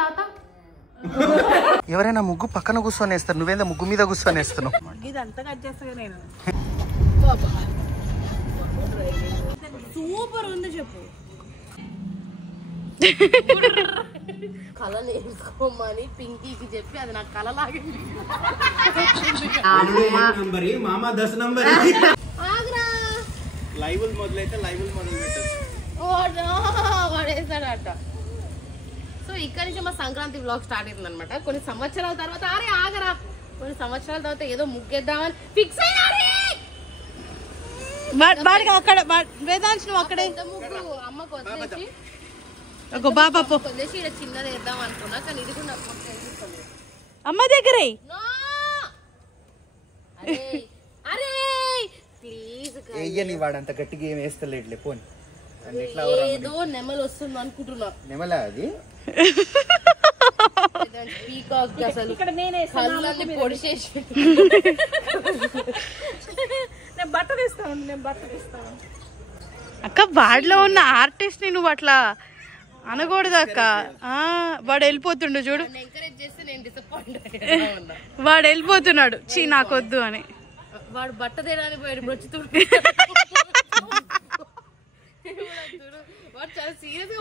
తాత ఎవరైనా ముగ్గు పక్కన కూర్చొని వేస్తారు, నువ్వేందా ముగ్గు మీద కూర్చొని వేస్తున్నావు? సూపర్ ఉంది చెప్పు. కళలు వేసుకోమని పింకీకి చెప్పి అది నాకు కళ లాగింది. వాడేస్తాడట. సో ఇక్కడ నుంచి మా సంక్రాంతి బ్లాగ్ స్టార్ట్ అవుతుంది అనమాట. కొన్ని సంవత్సరాల తర్వాత అరే ఆగరా, కొన్ని సంవత్సరాల తర్వాత ఏదో ముగ్గేద్దామని ఫిక్స్ అయినారే. అక్కడ వేదాంశ్ నువ్వు అక్కడే ముగ్గు అమ్మకు వదిలేసి వదిలేసి ఇక్కడ చిన్నది వేద్దాం అనుకున్నా, కానీ ఇది కూడా అమ్మ దగ్గరే. అరే ప్లీజ్ వాడంత గట్టిగా ఏం వేస్తలేట్లే పోనీ. ఏదో నెమలు వస్తుంది అనుకుంటున్నా. నెమలా అది? పీకాక్ అసలు కళ్ళన్నీ పొడిచేసి. నేను బట్టలు ఇస్తాను. అక్క వాడిలో ఉన్న ఆర్టిస్ట్ ని నువ్వు అట్లా అనకూడదు అక్క. వాడు వెళ్ళిపోతుండు చూడు, ఎంకరేజ్ చేస్తే నేను డిసప్పాయింట్. వాడు వెళ్ళిపోతున్నాడు చీ నాకొద్దు అని. వాడు బట్ట తేడానికి పోయాడు, బ్రొచ్చుతుడు. వాడు చాలా సీరియస్ గా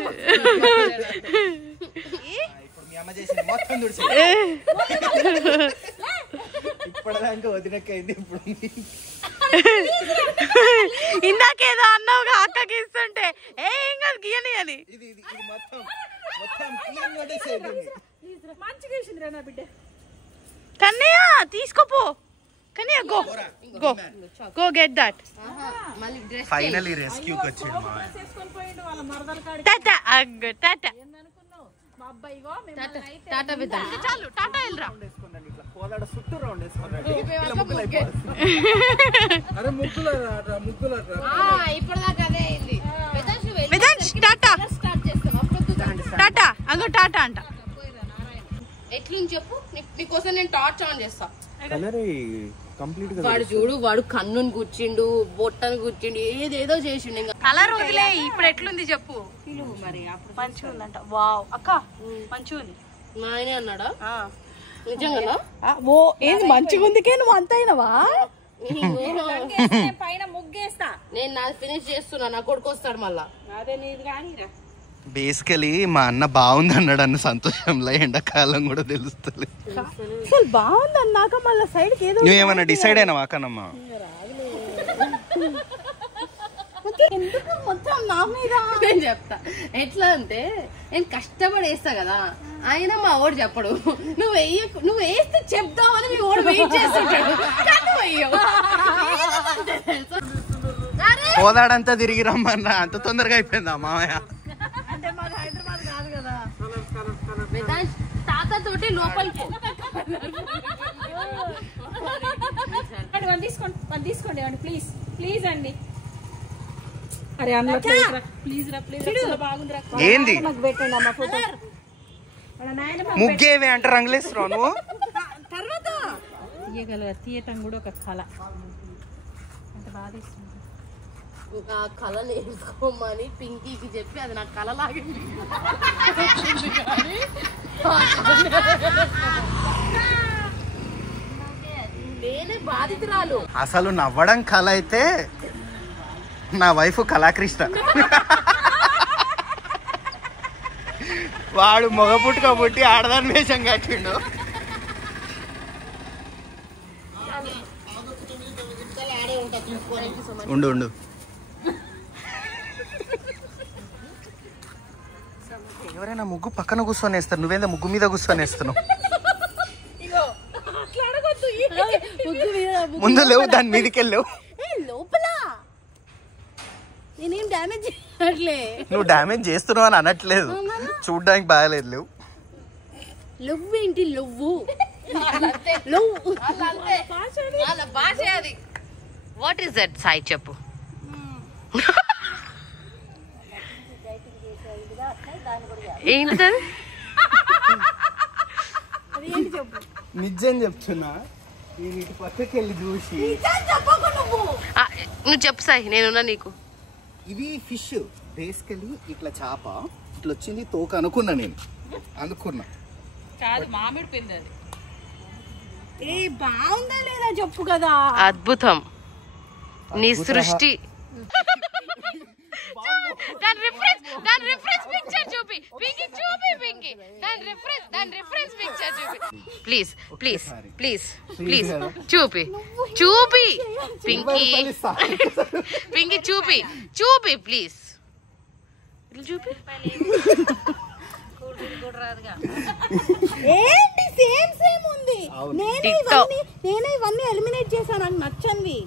ఇప్పటిదాకా వదినకైంది. ఇప్పుడు ఇందాకేదో అన్నావుగా అక్కకి ఇస్తుంటే ఏం కాదు గీయని అని. కన్నయ్య తీసుకోపో, Kannayya go go go get that. Finally రెస్క్యూకి వచ్చిండు. టాటా అగ్గ టాటా టాటా విద్దా చాలు టాటా వెళ్ళరా. ఇప్పటిదాకా అదే అయింది. టాటా టాటా అంగో టాటా అంట. ఎట్లుంది చెప్పు, నీకోసం నేను టార్చ్ ఆన్ చేస్తా. వాడు చూడు, వాడు కన్నుని కూర్చిండు, బొట్టను కూర్చిండు, ఏదేదో చేసిండు. ఇంకా కలర్ వదిలే, ఇప్పుడు ఎట్లుంది చెప్పు. మరి మంచిగా ఉందంట. వావ్ అక్క మంచిగా ఉంది. మా ఆయనే అన్నాడా? నిజంగా ఓ ఏది మంచిగా ఉందికే నువ్వు అంత అయినవా? పైన ముగ్గేస్తా నేను, నాది ఫినిష్ చేస్తున్నా, నా కొడుకు వస్తాడు మళ్ళా. అదే నీది కానీ బేసికలీ మా అన్న బాగుంది అన్నాడు అన్న సంతోషంలో. ఎండాకాలం కూడా తెలుస్తుంది. అసలు బాగుంది అన్నాక మళ్ళీ సైడ్ కి ఏదో నువ్వేమన్నా డిసైడ్ అయినావా కనమ్మా? మొత్తం నా మీద నేను చెప్తా. ఎట్లా అంటే నేను కష్టపడి వేస్తా కదా, ఆయన మా ఓడు చెప్పడు. నువ్వు వేస్తే చెప్తామని మీ ఓడు వెయిట్ చేస్తుంటాడు. పోదాడంతా తిరిగి రమ్మన్నా, అంత తొందరగా అయిపోయిందా మామయ్య? తాత తోటి లోపలికి తీసుకోండి ప్లీజ్ ప్లీజ్ అండి. అరే ప్లీజ్ రా ప్లీజ్ బాగుందిరా. ఏంది పెట్టండి అమ్మ ఫోటో. ముగ్గేవి అంటే రంగులేస్తున్నావు నువ్వు? తర్వాత తీయటం కూడా ఒక కళ. అంత బాగా ఇస్తుంది. ఆ కళలు వేసుకోమని పింకీకి చెప్పి అది నాకు కళ లాగింది. నేనే బాధితురాలు. అసలు నవ్వడం కళ అయితే నా వైఫ్ కళాకృష్ణ. వాడు మగ పుట్టుక పుట్టి ఆడదాని వేషం కట్టిండు. ఉండు ఉండు. ఎవరైనా ముగ్గు పక్కన కూర్చొని వేస్తారు, నువ్వేందా ముగ్గు మీద కూర్చొని వేస్తున్నావు? ముందు లేవు, దాని మీదకి వెళ్ళావు. లోపల నేనేం డామేజ్ చేయట్లే. నువ్వు డామేజ్ చేస్తున్నావు అని అనట్లేదు, చూడ్డానికి బాగాలేదు. లేవు లవ్వు ఏంటి లవ్వు? భాష అది. వాట్ ఈస్ దట్ సాయి చెప్పు. ఏంటది? నిజం చెప్తున్నా, పక్కకి వెళ్ళి చూసి నువ్వు చెప్పు సాయి, నేనున్నా నీకు. ఇవి ఫిష్ బేసికలీ ఇట్లా చేప ఇట్లా వచ్చింది తోక అనుకున్నా నేను కాదు మామిడి పిండి అది. ఏ బాగుందా లేదా చెప్పు కదా. అద్భుతం నీ సృష్టి. దాని రిఫరెన్స్ పిక్చర్ చూపి పింకీ, దాని రిఫరెన్స్ పిక్చర్ చూపి ప్లీజ్ చూపి పింకీ చూపి ప్లీజ్ చూపి. ఏంటి సేమ్ ఉంది. నేనే ఇవన్నీ ఎలిమినేట్ చేశాను, నాకు నచ్చనివి.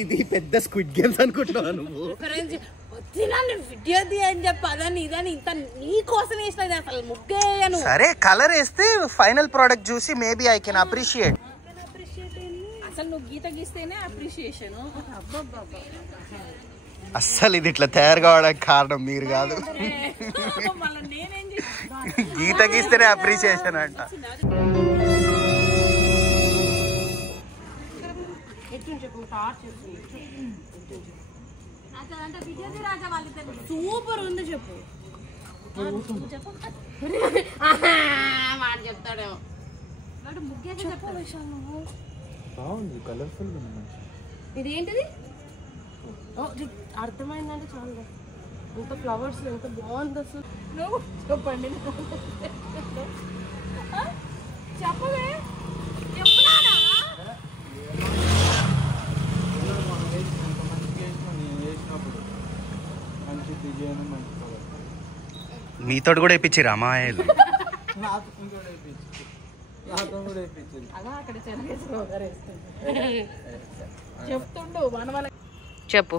ఇది పెద్ద స్క్విడ్ గేమ్స్ అనుకుంటున్నావు నువ్వు. వీడియోది అని చెప్పి అదని ఇదని ఇంత నీ కోసం వేసినది, అసలు ముగ్గేయను. సరే కలర్ వేస్తే ఫైనల్ ప్రోడక్ట్ చూసి మేబీ ఐ కెన్ అప్రిషియేట్. అసలు నువ్వు గీత గీస్తేనే అప్రిషియేషన్. అస్సలు ఇది ఇట్లా తయారు కావడానికి కారణం మీరు కాదు, గీత గీస్తేనే అప్రిషియేషన్ అంట. సూపర్ ఉంది చెప్పు. వాడు చెప్తాడేమో. ఇదేంటిది అర్థమైందంటే చాలు. ఇంత ఫ్లవర్స్ ఎంత బాగుంది అసలు. నువ్వు చెప్పండి, చెప్పవే. మీతో కూడా వేయించిరా అమ్మాయిలు? చెప్తుండు మన చెప్పు.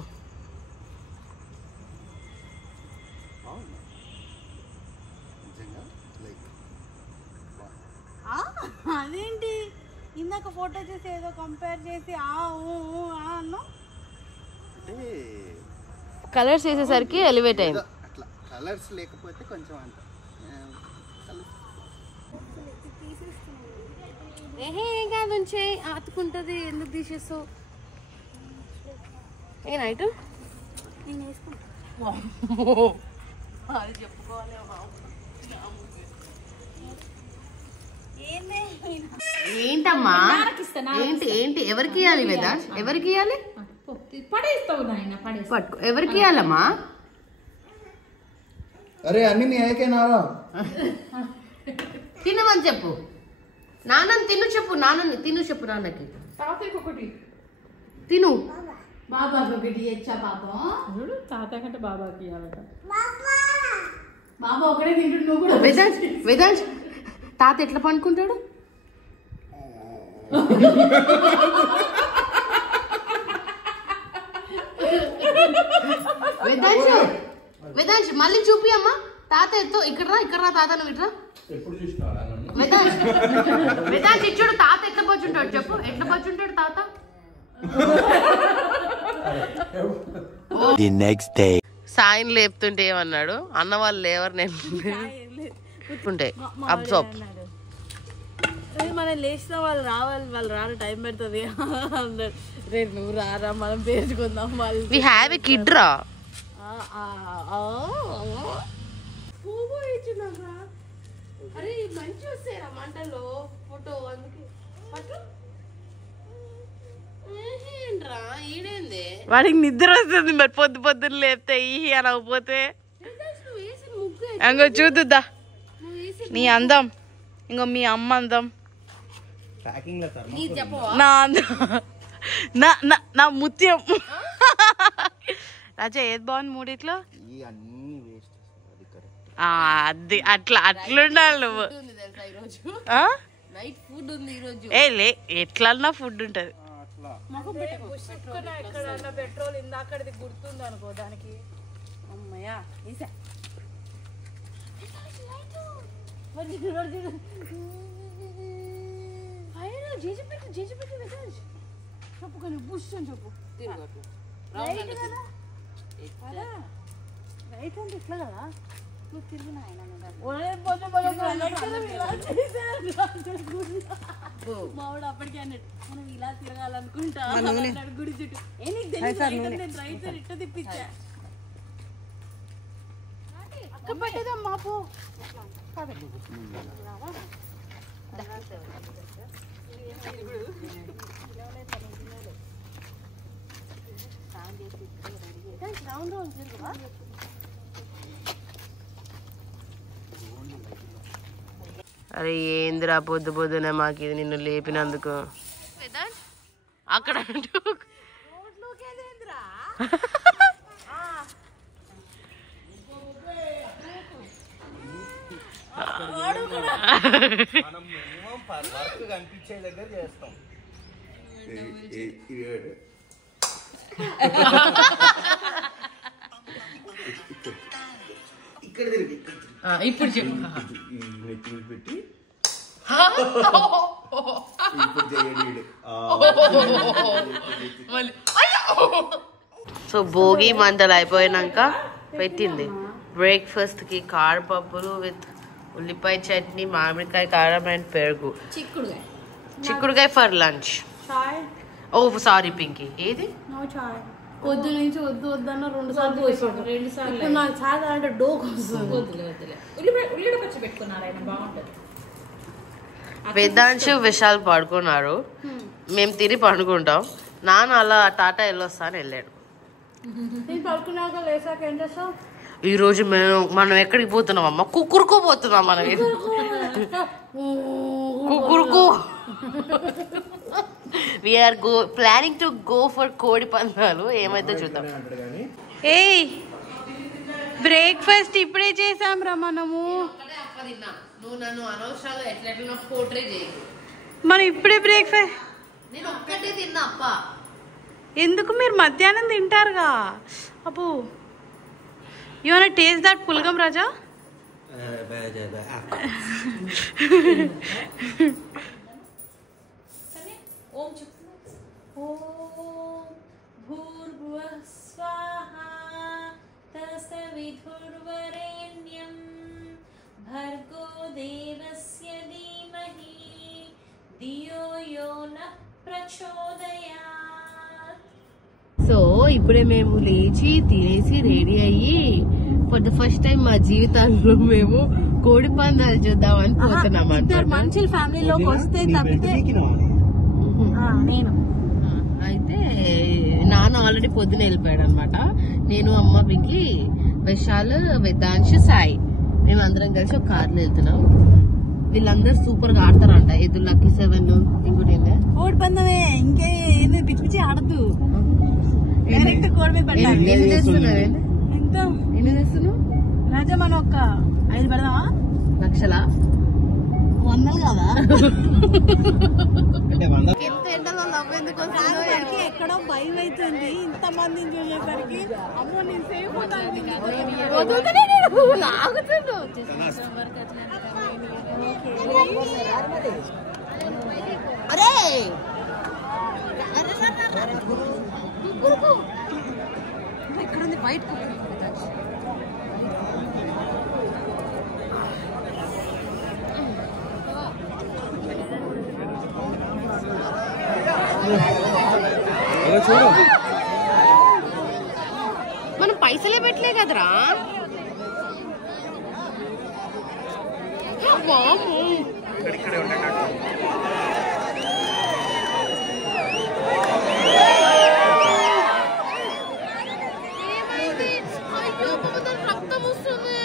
అదేంటి ఇందాక ఫోటో చేసి ఏదో కంపేర్ చేసి అన్నా. కలర్స్ వేసేసరికి ఎలివేట్ అయింది. అట్లా కలర్స్ లేకపోతే కొంచెం అంత ఏం కాదు, ఉంచే ఆతుకుంటది. ఎందుకు తీసేస్తావు? ఏ నైట్ నేను వేసుకుంటా. అది చెప్పుకోవాలి. ఏంటమ్మా ఏంటి ఎవరికి ఇవ్వాలి? వేదాంశ్ ఎవరికి ఇవ్వాలి? పడేస్తావు నాయన, పట్టుకో. ఎవరికి ఇవ్వాలమ్మా? అరే అన్ని నీకేనారా? తినమని చెప్పు. నాన్నని తిను చెప్పు. నాన్నని తిను చెప్పు. నాన్నకి ఒకటి తిను. బాబా ఒకటి ఇచ్చా. పాపం చూడు, తాత కంటే బాబాకి ఇవ్వాలట. బాబా ఒకటే తింటు. నువ్వు కూడా వేదాంశ్ తాత ఎట్లా పండుకుంటాడు? వేదాంశ్ మళ్ళీ చూపి అమ్మా. తాత ఎత్తో. ఇక్కడ రా తాత. నువ్వు ఇట్రా. వేదాంశ్ ఇచ్చాడు. తాత ఎట్లా పచ్చుంటాడు చెప్పు. ఎట్లా పచ్చుంటాడు తాత? సాయిని లేపుతుంటే ఏమన్నాడు? అన్న వాళ్ళు లేవరు. నేను అబ్జర్వ్. మనం లేచిన వాళ్ళు రావాలి, వాళ్ళు రాను టైం పెడుతుంది. రేపు నువ్వు రారా, మనం పేర్చుకుందాం. వాళ్ళు వి హ్యావ్ ఎ కిడ్ రా. పువ్వు ఇచ్చినారా? అరే మంచి వస్తాయి రా మంటల్లో ఫోటో. అందుకే ఈడేంది వాడికి నిద్ర వస్తుంది. మరి పొద్దున్న లేపితే ఈ అనకపోతే ఇంకో చూద్దా నీ అందం. ఇంకో మీ అమ్మ అందం, నా అందం, నా ముత్యం. రాజా ఏది బాగుంది మూడిట్లో? అది అట్లుండాలి నువ్వు. ఏ లే, ఎట్లన్నా ఫుడ్ ఉంటది. పెట్రోల్ ఇందాకది గుర్తుంది అనుకో దానికి. అమ్మయ్యా చెప్పు కానీ బుష్ అని చెప్పు. రైట్ అంటే ఇట్లా కదా. మావాడు అప్పటికే అన్నట్టు మనం ఇలా తిరగాలనుకుంటా గుడి చుట్టూ ఇట్ట తిప్పించా అక్క పట్టేదమ్మా పో అరే ఏందిరా పొద్దు పొద్దునే మాకు ఇది నిన్ను లేపినందుకు అక్కడ కనిపించే దగ్గర చేస్తాం. ఇక్కడ తిరిగి ఇప్పుడు చెప్పు పెట్టి సో భోగి మంటలు అయిపోయినాక పెట్టింది బ్రేక్ఫాస్ట్ కి కార పప్పులు విత్ ఉల్లిపాయ చట్నీ, మామిడికాయ కారం అండ్ పెరుగు, చిక్కుడుకాయ for lunch. Oh sorry Pinky, ఏది పొద్దు నుంచి వద్దు వద్దన్న 2 సార్లు నాకు చాలా అంటే డోక్ వస్తుంది. వేదాంశు విశాల్ పడుకున్నారు, మేము తిరిగి పడుకుంటాం. నాన్న అలా టాటా వెళ్ళొస్తా అని వెళ్ళాడు. పడుకున్నాక లేసాక ఏం చేస్తావు? ఈ రోజు మనం ఎక్కడికి పోతున్నాం అమ్మ? కుక్కురుకు పోతున్నాం మనం. కుక్కురుకు we're planning to go for కోడి పందాలు. ఏమైతే చూద్దాం. ఏయ్ బ్రేక్ఫాస్ట్ ఇప్పుడే చేసాం రా మనము. నువ్వు నన్ను అనవసరంగా ఎట్లా పోట్రే చేయకు. మనం ఇప్పుడే బ్రేక్ఫాస్ట్. నేను ఒక్కటే తిన్నా అప్ప. ఎందుకు? మీరు మధ్యాహ్నం తింటారుగా. Appu you want taste that పుల్గం రాజా? ఓం భూర్భువః స్వాహా తత్సవితుర్వరేణ్యం భర్గో దేవస్య ధీమహి ధియో యో నః ప్రచోదయాత్. సో ఇప్పుడే మేము లేచి తినేసి రెడీ అయ్యి ఫర్ ద ఫస్ట్ టైం మా జీవితాల్లో మేము కోడి పందాలు చూద్దామని పోతున్నాం. మంచి ఫ్యామిలీలోకి వస్తే తప్పితే నేను అయితే నాన్న ఆల్రెడీ పొద్దున వెళ్ళిపోయాడు అనమాట. నేను, అమ్మ, పింకీ, విశాల్, వేదాంశ్, సాయి మేము అందరం కలిసి ఒక కార్లో వెళ్తున్నాం. వీళ్ళందరూ సూపర్ గా ఆడతారంట. ఎదు లక్కీ 7 ఇంకోటి కోడి పందమే. ఇంకే పిచ్చి పిచ్చి ఆడద్దు. డైరెక్ట్ కోడి మీద పడ్డాను. ఎన్ని తెస్తున్నావు రాజా? మనం ఒక 5 పెడదామా? లక్షలా 100 కదా? ఎంత ఎండలో నవ్వేందుకు ఎక్కడో భయం అవుతుంది ఇంత మందిని చూసేసరికి. అమ్మో నేను సేఫ్ అరే ఎక్కడుంది? బయట మనం పైసలే పెట్టలే కదరా. రక్తం వస్తుంది.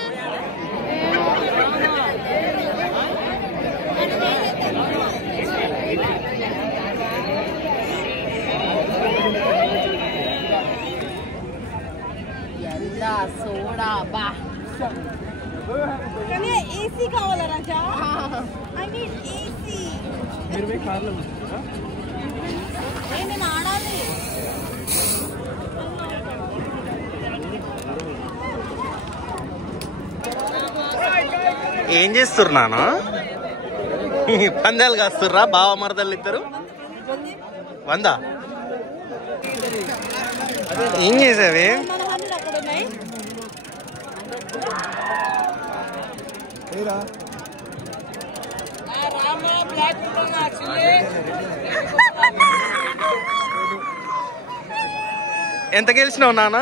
సోడా బా. కానీ ఏసీ కావాలా రాజా? I need AC. నేను ఆడాలి. ఏం చేస్తున్నాను? పందాలు కాస్తుర్రా బావ మరదలు ఇద్దరు? 100 ఏం చేసావి? ఎంత గెలిచినావు నాన్న?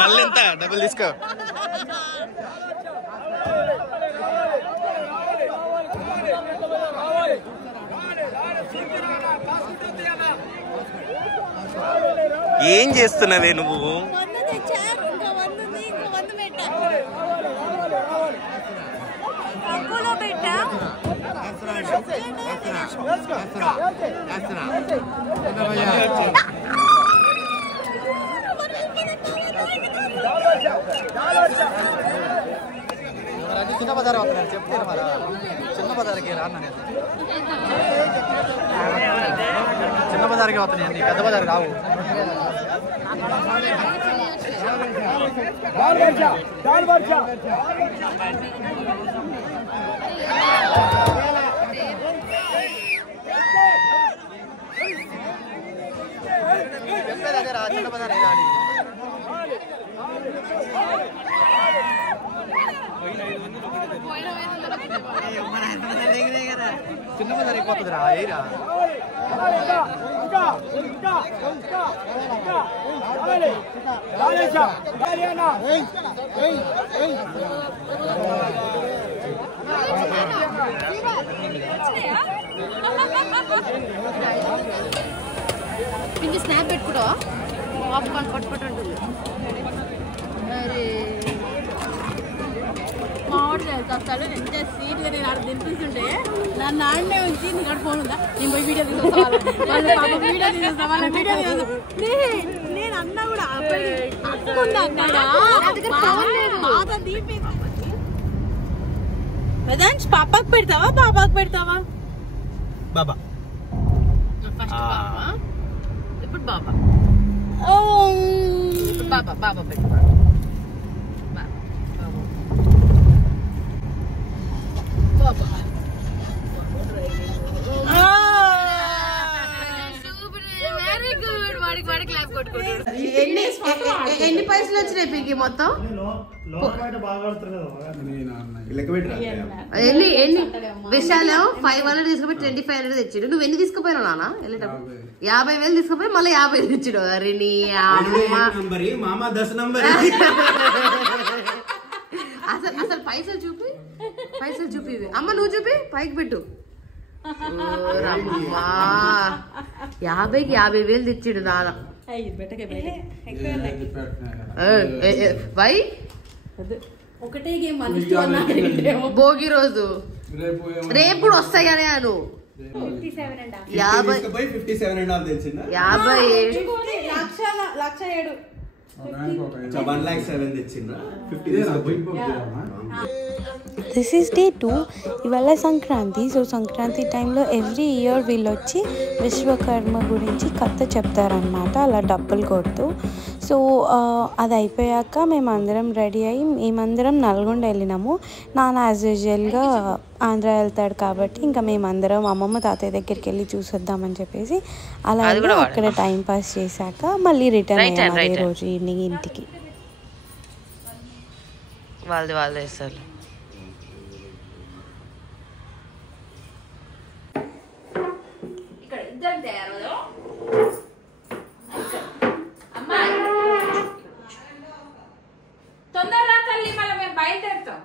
మళ్ళీ ఎంత డబ్బులు తీసుకో. ఏం చేస్తున్నావే నువ్వు? చిన్న బజార్ అవుతున్నాడు చెప్తాను మరి చిన్న బజార్కి రాను చిన్న బజార్కి అవుతున్నాయి పెద్ద బజార్ రావు. చెప్పేది రా చిన్న బజార్ రాని చిన్న బజార్ అయిపోతుంది రా ఏరా ఇంక స్నాప్ పెట్టుకుంటా పాప్కార్న్ పట్టుకుంటుంటుంది. అరే మామిడి వస్తాడు ఎంత సీట్గా నేను అక్కడ తినిపిస్తుంటే నన్ను ఆడనే ఉంచి నీకు అక్కడ ఫోన్ ఉందా నేను పోయి వీడియో నేను అన్నా కూడా వేదాంశ్ పాపాకు పెడతావా బాబాకు పెడతావా? బాబా ఇప్పుడు బాబా బాబా బాబా పెట్టు ఎన్ని పైసలు వచ్చినాయి పీకి మొత్తం? ఎన్ని విషయాలు 500 తీసుకుపోయి 2500 తెచ్చిండు. నువ్వు ఎన్ని తీసుకుపోయినావు నాన్న వెళ్ళేటప్పుడు? 50,000 తీసుకుపోయి మళ్ళీ 50 తెచ్చిడు. అరే నీ అసలు పైసలు చూపి అమ్మ నువ్వు చూపి పైకి పెట్టు. 50కి 50,000 తెచ్చిడు దాదా. వై ఒకటే భోగి రోజు రేపు కూడా వస్తాయి కానీ అను 1,07,000 దిస్ ఈస్ డే 2. ఇవాళ సంక్రాంతి. సో సంక్రాంతి టైంలో ఎవ్రీ ఇయర్ వీళ్ళు వచ్చి విశ్వకర్మ గురించి కథ చెప్తారనమాట అలా డబ్బులు కొడుతూ. సో అది అయిపోయాక మేమందరం రెడీ అయ్యి మేమందరం నల్గొండ వెళ్ళినాము. నాన్న యాజ్ యూజువల్గా ఆంధ్ర వెళ్తాడు కాబట్టి ఇంకా మేమందరం అమ్మమ్మ తాతయ్య దగ్గరికి వెళ్ళి చూసొద్దామని చెప్పేసి అలా అక్కడ టైం పాస్ చేశాక మళ్ళీ రిటర్న్ అయ్యాము అదే రోజు ఈవినింగ్ ఇంటికి. వాళ్ళు వేస్తారు. తొందరగా తల్లి మళ్ళీ మేము బయలుదేరుతాం.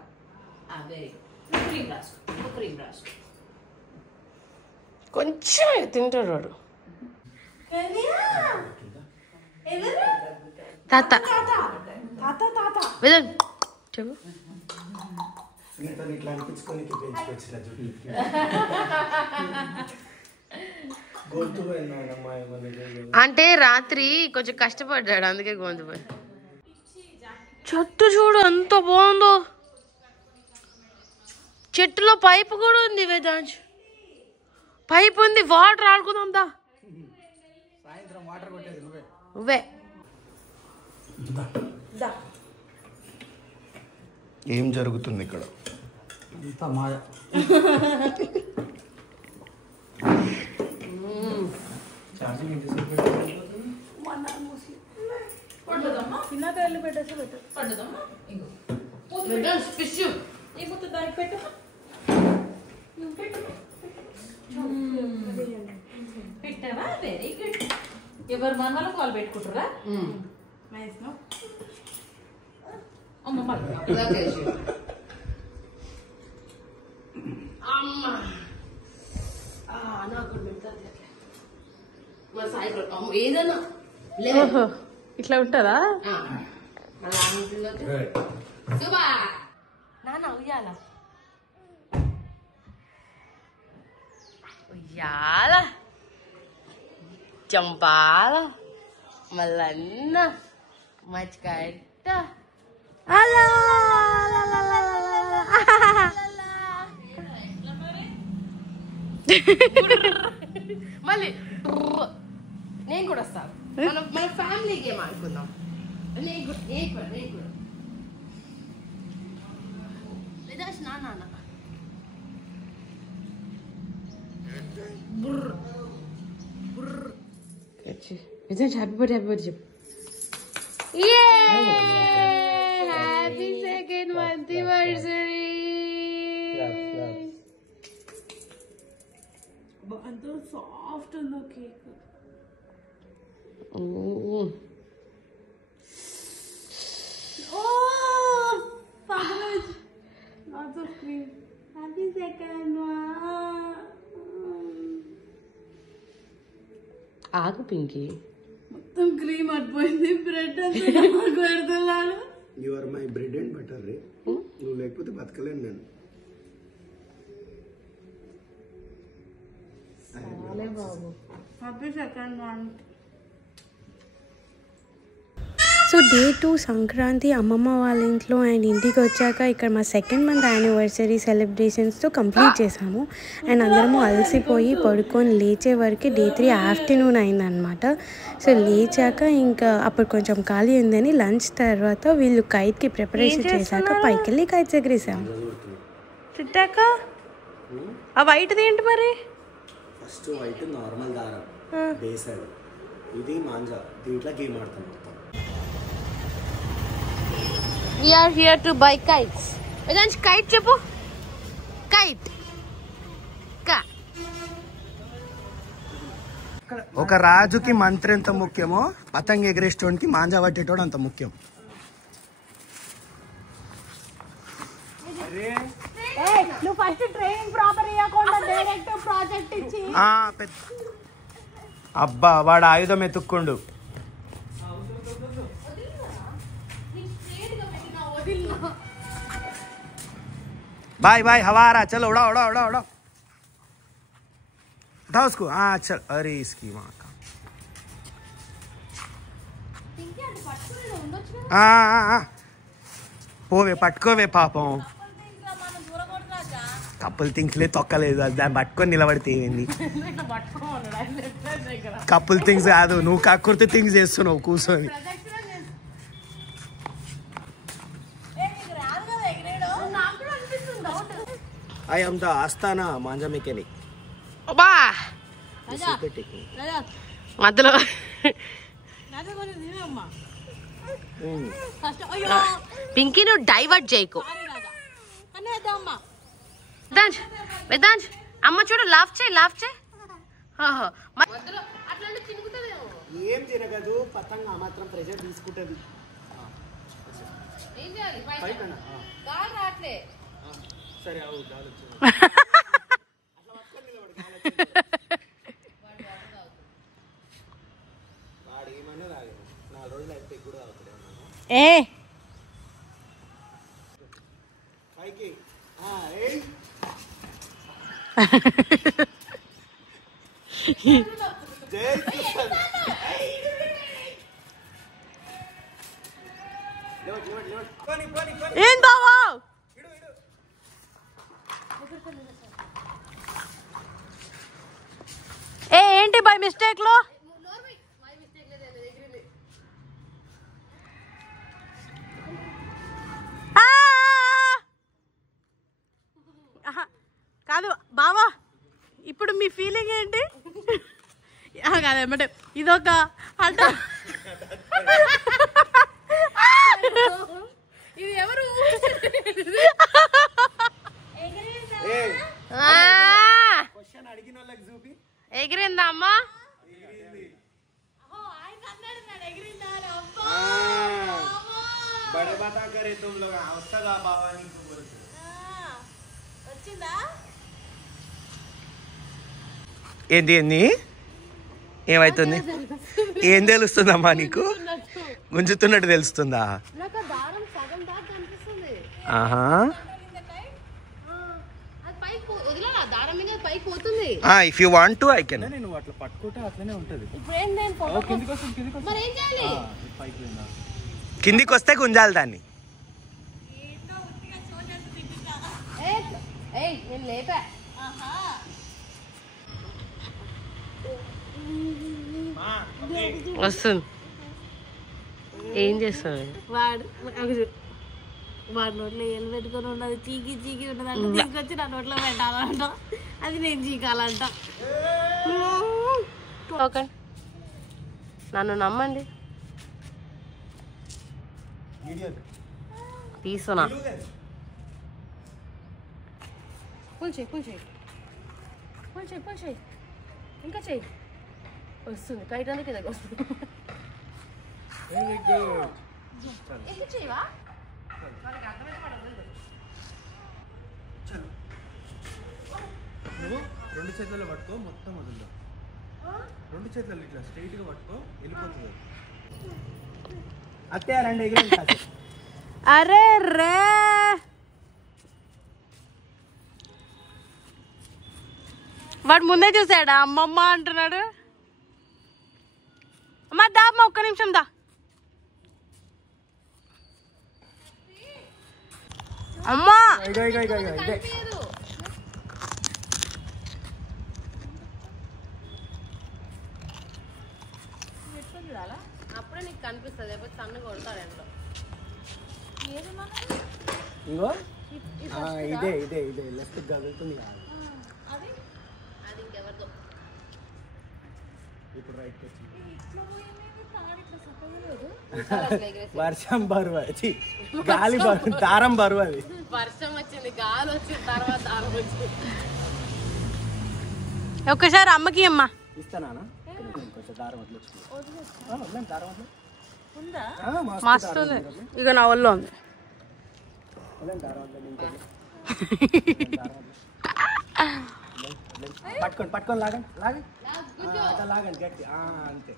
కొంచెం తింటాడు వాడు. తాత చెప్పు. అంటే రాత్రి కొంచెం కష్టపడ్డాడు అందుకే గొంతుపోయి. చెట్టు చూడు ఎంత బాగుందో. చెట్టులో పైపు కూడా ఉంది వేదాంశ్. పైపు ఉంది వాటర్ ఆడుకుందా నువ్వే. ఏం జరుగుతుంది ఇక్కడ? పిన్నకాయలు పెట్టేసి పెట్టు పండుదమ్మా ఈ ముద్ద దానికి పెట్టు పెట్టావా వెరీ గుడ్ ఎవరు మనలో కాల్ పెట్టుకుంటారా నైస్ నో అమ్మ ఏదన్నా ఇట్లా ఉంటుందా నాన్న ఉయ్యాల ఉయ్యాల చంపాల మల్లన్న మచ్చికట్ట అలా మళ్ళీ నేను కూడా వస్తాను మన ఫ్యామిలీ గేమ్ ఆడుకుందాం లేదా నాన్న హ్యాపీ బర్త్డే చెప్పు హ్యాపీ సెకండ్ మంత్ యానివర్సరీ అంత సాఫ్ట్ ఉందో cake lots of cream. Happy second one. ఆగు పింకీ మొత్తం క్రీమ్ అడిపోయింది బ్రెడ్ అంతా పెడుతున్నాను you are my bread and butter రే నువ్వు లేకపోతే బతకలేను నేను happy second one so day 2 Sankranti అమ్మమ్మ వాళ్ళ ఇంట్లో అండ్ ఇంటికి వచ్చాక ఇక్కడ మా సెకండ్ మంత్ యానివర్సరీ సెలబ్రేషన్స్తో కంప్లీట్ చేసాము అండ్ అందరము అలసిపోయి పడుకొని లేచే వరకు డే 3 ఆఫ్టర్నూన్ అయిందనమాట సో లేచాక ఇంకా అప్పుడు కొంచెం ఖాళీ ఉందని లంచ్ తర్వాత వీళ్ళు కైట్కి ప్రిపరేషన్ చేశాక పైకి వెళ్ళి కైట్స్ ఎగిరేసాము. చిట్టాక ఆ వైట్ది ఏంటి మరి ఫస్ట్ వైట్ నార్మల్ దారం బేసడ్ ఇది మాంజా దీంట్లో గేమ్ ఆడతాం We are here to buy kites. Vedansh, kite చెప్పు. Kite. ఒక రాజుకి మంత్రి ఎంత ముఖ్యమో పతంగ ఎగరేసేటోనికి మాంజా పట్టేటోడు అంత ముఖ్యం. నువ్వు ఫస్ట్ ట్రైనింగ్ ప్రాపర్ ఇవ్వకుండా డైరెక్ట్ ప్రాజెక్ట్ ఇచ్చి అబ్బా వాడు ఆయుధం ఎత్తుక్కుండు. बाय बाय हवा आ रहा चलो उड़ा उड़ा उड़ा उड़ा उठाओ उसको हाँ चल अरे इसकी माँ का పోవే పట్టుకోవే పాపం కపుల్ థింగ్స్ లే తొక్కలేదు దాన్ని పట్టుకొని నిలబడితే ఏంది కపుల్ థింగ్స్ కాదు నువ్వు కక్కుర్తి థింగ్స్ చేస్తున్నావు కూర్చొని I am the Astana Manja mechanic. అబ్బా మధ్యలో పింకీ నువ్వు డైవర్ట్ చేయకు. వేదాంశ్ అమ్మ చూడు లాఫ్ చేయి ఏం తినగదు పతంగ మాత్రం ప్రెషర్ తీసుకుంటది. సరే అవు వాడు ఏమన్నా తాగదు 4 రోజులు అయితే కూడా తాగుతాడు పైకి జై కిషన్ ఏం బావా ఏంటి బై మిస్టేక్ లో కాదు బావా ఇప్పుడు మీ ఫీలింగ్ ఏంటి కాదు ఏమంటే ఇదొక అంట ఇది ఎవరు ఎగిరిందా అమ్మా ఏంది ఏంది ఏమైతుంది ఏం తెలుస్తుందమ్మా నీకు గుంజుతున్నట్టు తెలుస్తుందా ఆహా if you want to I can నేను అట్లా పట్టుకుంటే అట్లనే ఉంటది కిందికి వస్తే గుంజాలి దాన్ని వస్తుంది ఏం చేస్తాడు వాడి నోట్లో ఏళ్ళు పెట్టుకొని ఉన్నది చీకి చీకి ఉన్నది అంటే తీసుకొచ్చి నా నోట్లో పెట్టాలంట అది నేను చీకాలంట ఓకే నన్ను నమ్మండి తీసుకున్నా పుల్ చేయి ఇంకా చెయ్యి వస్తుంది టైట్ అందుకే దగ్గర వస్తుంది ఎందుకు చేయవా నువ్వు 2 చేతుల్లో పట్టుకో మొత్తం వదులుదా 2 చేతుల్లో ఇట్లా స్ట్రైట్ గా పట్టుకో వెళ్ళిపోతుంది అత్తయ్య రండి ఎగిరి అరే రే వాడు ముందే చూసాడా అమ్మమ్మ అంటున్నాడు అమ్మ దా అమ్మ ఒక్క నిమిషం దా అమ్మా అప్పుడే నీకు కనిపిస్తుంది ఎప్పుడు సన్ను కొడతాడు ఎంట్లో ఇంకో ఇదే ఇదే ఇదే లెఫ్ట్ కదులుతుంది అది ఇంకెవరిదో ఇప్పుడు రైట్ వర్షం బరువు అది గాలి బరువు దారం బరువు అది వర్షం వచ్చింది గాలి వచ్చిన తర్వాత దారం వచ్చింది ఒక్కసారి అమ్మకి అమ్మ ఇస్తానా కొంచెం దారం వదిలేచ్చు దారం మస్తు ఉంది ఇక నా వల్ల ఉంది పట్టుకోండి పట్టుకొని లాగండి లాగండి లాగండి గట్టి అంతే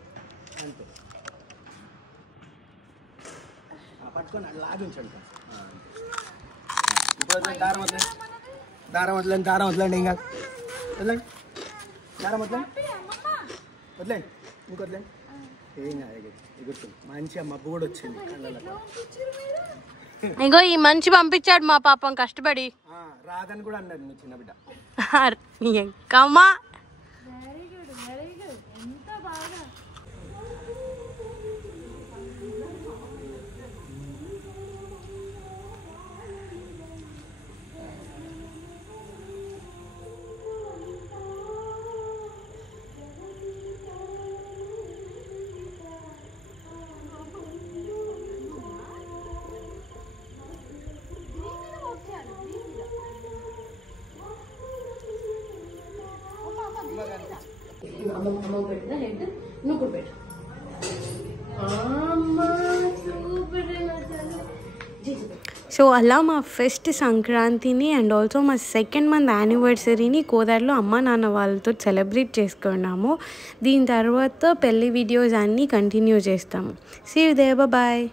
అంతే పట్టుకొని అది లాగించండి ఇప్పుడు వదిలేండి దారం వదిలేండి దారం వదిలేండి దారం వదిలేండి ఇంకా వదిలేండి దారం వదిలేండి వదిలేండి ఇంక వదిలేండి ఏం కాదు ఎగురుతుంది మంచిగా మబ్బు కూడా వచ్చింది కళ్ళలో ఇంకో ఈ మంచి పంపించాడు మా పాపం కష్టపడి రాదని కూడా అన్నాడు మీ చిన్న బిడ్డ కమ్మా సో అలా మా ఫస్ట్ సంక్రాంతిని అండ్ ఆల్సో మా సెకండ్ మంత్ యానివర్సరీని కోదాడలో అమ్మ నాన్న వాళ్ళతో సెలబ్రేట్ చేసుకున్నాము. దీని తర్వాత పెళ్లి వీడియోస్ అన్నీ కంటిన్యూ చేస్తాము. See you there, bye.